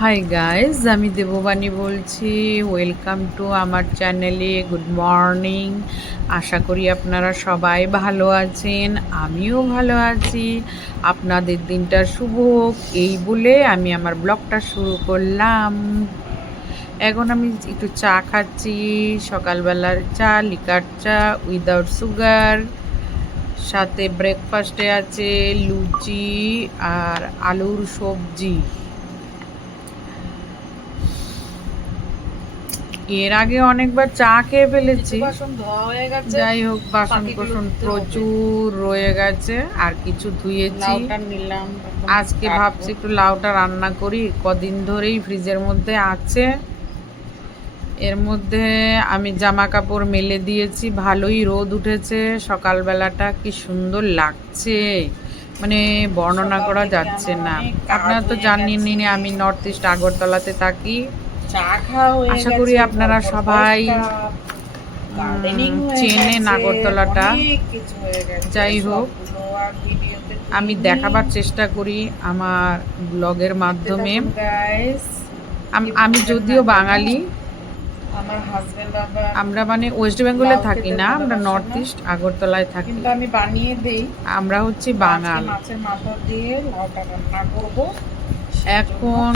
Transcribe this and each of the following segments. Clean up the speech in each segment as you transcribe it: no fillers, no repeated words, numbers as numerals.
Hi guys, আমি দেববাণী বলছি। Welcome to আমার চ্যানেলে। Good morning. আশা করি আপনারা সবাই ভালো আছেন, আমিও ভালো আছি। আপনাদের দিনটা শুভ হোক এই বলে আমি আমার ব্লগটা শুরু করলাম। এখন আমি একটু চা খাচ্ছি, সকালবেলার চা, লিকার চা উইদাউট সুগার। সাথে ব্রেকফাস্টে আছে লুচি আর আলুর সবজি। এর আগে অনেকবার চা খেয়ে ফেলেছি, যাই হোক বাসন কোসন প্রচুর রয়ে গেছে, আর কিছু ধুয়েছি। আজকে ভাবছি একটু লাউটা রান্না করি, কদিন ধরেই ফ্রিজের মধ্যে আছে। এর মধ্যে আমি জামা কাপড় মেলে দিয়েছি, ভালোই রোদ উঠেছে, সকালবেলাটা কি সুন্দর লাগছে, মানে বর্ণনা করা যাচ্ছে না। আপনারা তো জানেনই আমি নর্থ ইস্ট আগরতলাতে থাকি। আশা করি আপনারা সবাই চেনেন আগরতলাটা। যাই হোক, আমি দেখাবার চেষ্টা করি আমার ব্লগের মাধ্যমে। আমি যদিও বাঙালি, আমার হাজবেন্ড আমরা মানে ওয়েস্ট বেঙ্গলে থাকি না, আমরা নর্থ ইস্ট আগরতলায় থাকি। কিন্তু আমি বানিয়ে দেই। আমরা হচ্ছে বাঙাল। মাছের মাথা দিয়ে লাউটা রান্না করব। এখন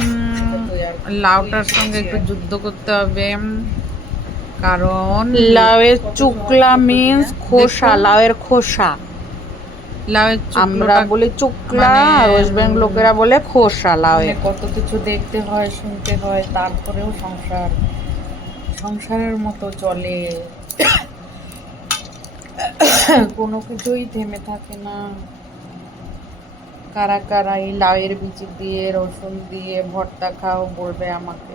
লাউটার সঙ্গে একটু যুদ্ধ করতে হবে, কারণ লাউয়ের চুকলা মিন্স খোসা, লাউয়ের খোসা। লাউয়ের আমরা বলি চুকলা, আর ওয়েস্ট বেঙ্গল লোকেরা বলে খোসা। লাউয়ের কত কিছু দেখতে হয়, শুনতে হয়, তারপরেও সংসারের মতো চলে। কোনো কিছুই থেমে থাকে না। কারা কারা এই লাউয়ের বিচি দিয়ে, রসুন দিয়ে ভর্তা খাও বলবে আমাকে।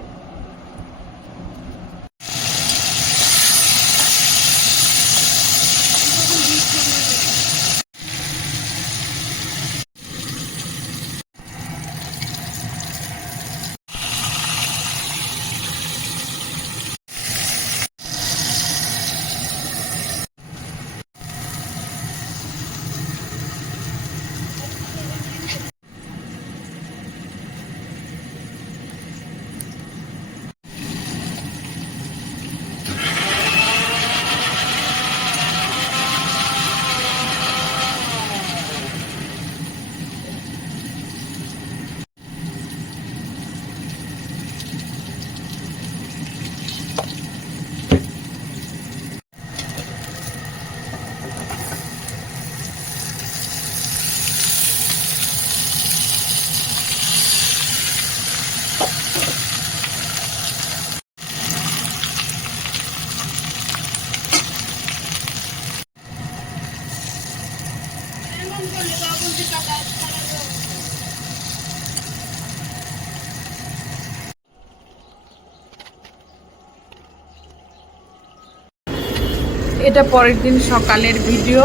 এটা পরের দিন সকালের ভিডিও।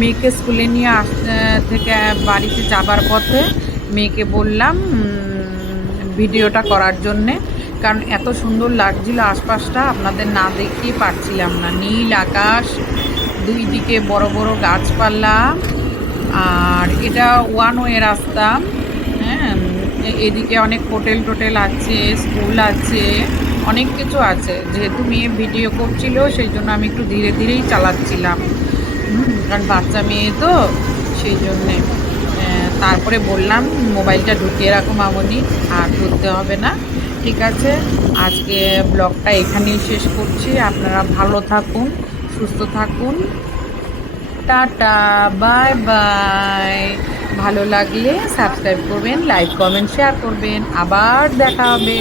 মেয়েকে স্কুলে নিয়ে থেকে বাড়িতে যাবার পথে মেয়েকে বললাম ভিডিওটা করার জন্যে, কারণ এত সুন্দর লাগছিল আশপাশটা, আপনাদের না দেখিয়ে পারছিলাম না। নীল আকাশ, দুই দিকে বড় বড় গাছপালা, আর এটা ওয়ান ওয়ে রাস্তা। হ্যাঁ, এদিকে অনেক হোটেল টোটেল আছে, স্কুল আছে, অনেক কিছু আছে। যেহেতু মেয়ে ভিডিও করছিল সেই জন্য আমি একটু ধীরে ধীরেই চালাচ্ছিলাম, কারণ বাচ্চা মেয়ে তো সেই জন্যে। তারপরে বললাম মোবাইলটা ঢুকিয়ে রাখো মামনি, আর ধরতে হবে না। ঠিক আছে, আজকে ব্লগটা এখানেই শেষ করছি। আপনারা ভালো থাকুন, সুস্থ থাকুন। Tata, bye bye. ভালো লাগলে সাবস্ক্রাইব করবেন, লাইক কমেন্ট শেয়ার করবেন। আবার দেখা হবে।